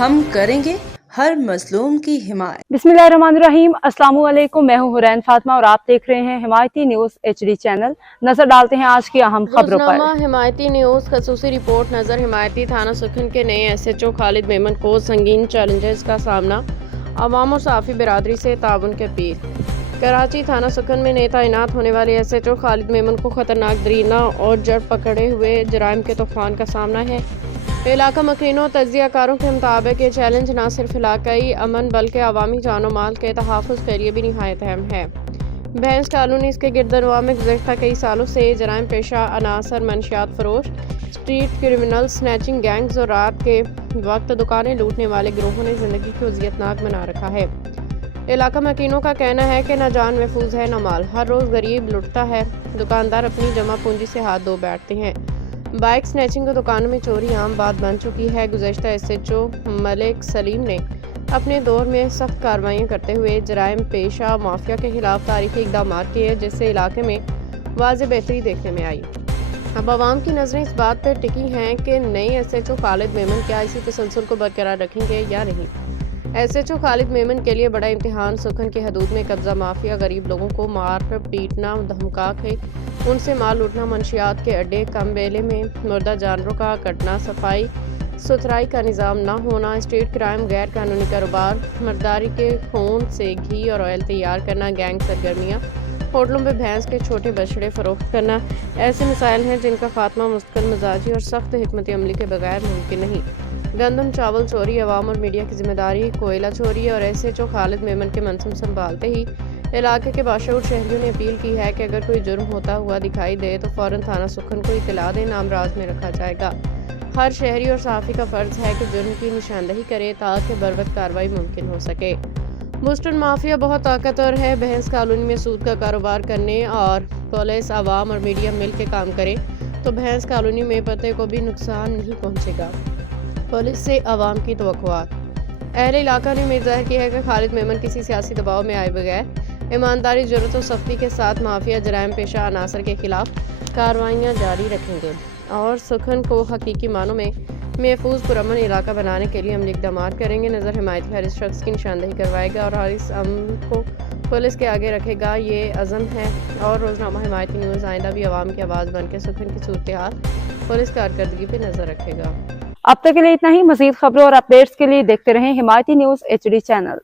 हम करेंगे हर मजलूम की हिमायत। बिस्मिल्लाहिर्रहमानिर्रहीम। अस्सलाम वालेकुम। मैं हूं हुरैन फातिमा और आप देख रहे हैं हिमायती न्यूज HD चैनल। नजर डालते हैं आज की अहम खबरों पर। हिमायती न्यूज खसूसी रिपोर्ट नजर। हिमायती थाना सुखन के नए SHO खालिद मेमन को संगीन चैलेंजेस का सामना, अवाम और साफी बिरादरी से ताउन की अपील। कराची थाना सुखन में नए तैनात होने वाले SHO खालिद मेमन को खतरनाक दरीना और जड़ पकड़े हुए जराइम के तूफान का सामना है। इलाका मकीनों तजियाकारों के मुताबिक ये चैलेंज न सिर्फ इलाकाई अमन बल्कि अवामी जानो माल के तहफ़्फ़ुज़ के लिए भी निहायत अहम है। भैंस कॉलोनी इसके गिरदनवा में गुज़श्ता कई सालों से जराइम पेशा अनासर, मंशियात फरोश, स्ट्रीट क्रिमिनल, स्नैचिंग गैंग्स और रात के वक्त दुकानें लूटने वाले गिरोहों ने ज़िंदगी को अज़ियतनाक बना रखा है। इलाका मकीनों का कहना है कि न जान महफूज है न माल। हर रोज़ गरीब लुटता है, दुकानदार अपनी जमा पूंजी से हाथ धो बैठते हैं। बाइक स्नैचिंग और दुकानों में चोरी आम बात बन चुकी है। गुज़श्ता SHO मलिक सलीम ने अपने दौर में सख्त कार्रवाइयाँ करते हुए जराइम पेशा माफिया के खिलाफ तारीखी इक़दाम किए, जिससे इलाके में वाज़ेह बेहतरी देखने में आई। अब आवाम की नज़रें इस बात पर टिकी हैं कि नए SHO खालिद मेमन क्या इसी तसलसल को बरकरार रखेंगे या नहीं। SHO खालिद मेमन के लिए बड़ा इम्तिहान सुखन की हदूद में कब्जा माफिया गरीब लोगों को मार पीटना, धमका के उनसे माल लूटना, मंशियात के अड्डे, कम बेले में मुर्दा जानवरों का कटना, सफाई सुथराई का निज़ाम न होना, स्ट्रीट क्राइम, गैर कानूनी कारोबार, मर्दारी के खून से घी और ऑयल तैयार करना, गैंग सरगर्मियाँ, होटलों में भैंस के छोटे बछड़े फरोख्त करना ऐसे मसाइल हैं जिनका खात्मा मुस्तकिल मिजाजी और सख्त हिकमत अमली के बगैर मुमकिन नहीं। गंदम चावल चोरी अवाम और मीडिया की जिम्मेदारी, कोयला चोरी और SHO खालिद मेमन के मनसब संभालते ही इलाके के बाशऊर शहरियों ने अपील की है कि अगर कोई जुर्म होता हुआ दिखाई दे तो फ़ौरन थाना सुखन को इत्तला दें, नामराज में रखा जाएगा। हर शहरी और सहाफ़ी का फ़र्ज़ है कि जुर्म की निशानदही करे ताकि बरवक्त कार्रवाई मुमकिन हो सके। बूस्टन माफिया बहुत ताकतवर है। भैंस कॉलोनी में सूद का कारोबार करने और पुलिस, आवाम और मीडिया मिल के काम करे तो भैंस कॉलोनी में पते को भी नुकसान नहीं पहुँचेगा। पुलिस से आवाम की तवक्कुआत। अहले इलाका ने उम्मीद जाहिर की है कि खालिद मेमन किसी सियासी दबाव में आए बगैर ईमानदारी, जुर्रत और सख्ती के साथ माफिया जराइम पेशा अनासर के खिलाफ कार्रवाइयाँ जारी रखेंगे और सुखन को हकीकी मानों में महफूज पुरअमन इलाका बनाने के लिए अमली इक़दाम करेंगे। नज़र हिमायती हर इस शख्स की निशानदही करवाएगा और हर इस अमल को पुलिस के आगे रखेगा, ये अज़म है। और रोज़नामा हिमायती न्यूज़ आइंदा भी आवाम की आवाज़ बन के सुखन की सूरत हाल, पुलिस कारकर्दगी पर नज़र रखेगा। अब तक के लिए इतना ही। मज़ीद खबरों और अपडेट्स के लिए देखते रहें हिमायती न्यूज HD चैनल।